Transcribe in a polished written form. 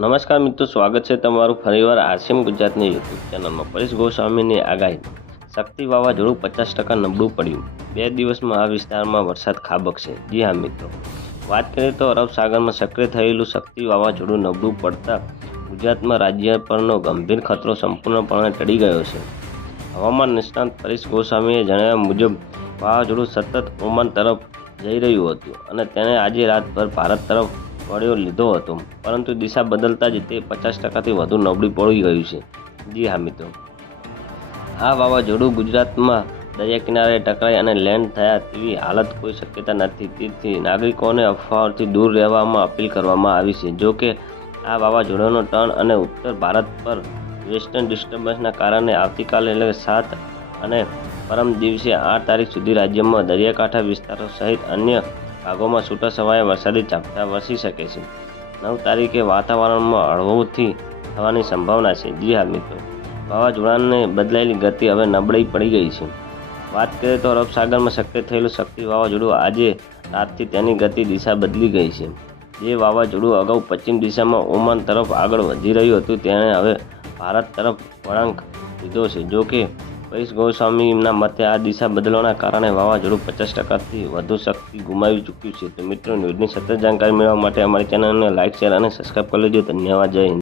નમસ્કાર મિત્રો, સ્વાગત છે તમારું ફરીવાર આરસીએમ ગુજરાતની યુટ્યુબ ચેનલમાં। પરેશ ગોસ્વામીની આગાહી, શક્તિ વાવાઝોડું 50% નબળું પડ્યું, 2 દિવસમાં આ વિસ્તારમાં વરસાદ ખાબકશે। જી હા મિત્રો, વાત કરીએ તો અરબ સાગરમાં સક્રિય થયેલું શક્તિ વાવાઝોડું નબળું પડતા ગુજરાતમાં રાજ્ય પરનો ગંભીર ખતરો સંપૂર્ણપણે ટળી ગયો છે। હવામાન નિષ્ણાત પરેશ ગોસ્વામીએ જણાવ્યા મુજબ વાવાઝોડું સતત ઓમાન તરફ જઈ રહ્યું હતું અને તેણે આજે રાતભર ભારત તરફ વળ્યો લીધો હતો, પરંતુ દિશા બદલતા જ તે 50%થી વધુ નબળું પડી ગયું છે। જી હા મિત્રો, આ વાવાઝોડું ગુજરાતમાં દરિયા કિનારે ટકરાય અને લેન્ડ થયા તેવી હાલત કોઈ શક્યતા નથી, તેથી નાગરિકોને અફવાઓથી દૂર રહેવામાં અપીલ કરવામાં આવી છે। જો કે આ વાવાઝોડાનો ટર્ન અને ઉત્તર ભારત પર વેસ્ટર્ન ડિસ્ટર્બન્સના કારણે આવતીકાલે એટલે 7 અને પરમ દિવસે 8 તારીખ સુધી રાજ્યમાં દરિયાકાંઠા વિસ્તારો સહિત અન્ય ભાગોમાં છૂટાછવાયા વરસાદી ઝાપટા વરસી શકે છે। 9 તારીખે વાતાવરણમાં હળવોથી થવાની સંભાવના છે। જી હા મિત્રો, વાવાઝોડાને બદલાયેલી ગતિ હવે નબળી પડી ગઈ છે। વાત કરીએ તો અરબ સાગરમાં સક્રિય થયેલું શક્તિ વાવાઝોડું આજે રાતથી તેની ગતિ દિશા બદલી ગઈ છે। જે વાવાઝોડું અગાઉ પશ્ચિમ દિશામાં ઓમાન તરફ આગળ વધી રહ્યું હતું, તેણે હવે ભારત તરફ વળાંક લીધો છે। જો કે પરેશ ગોસ્વામીના મતે આ દિશા બદલવાના કારણે વાવાઝોડું 50%થી વધુ શક્તિ ગુમાવી ચૂક્યું છે। તો મિત્રો, ન્યૂઝની સતત જાણકારી મેળવવા માટે અમારી ચેનલને લાઇક, શેર અને સબસ્ક્રાઈબ કરી લેજો। ધન્યવાદ, જય હિન્દ।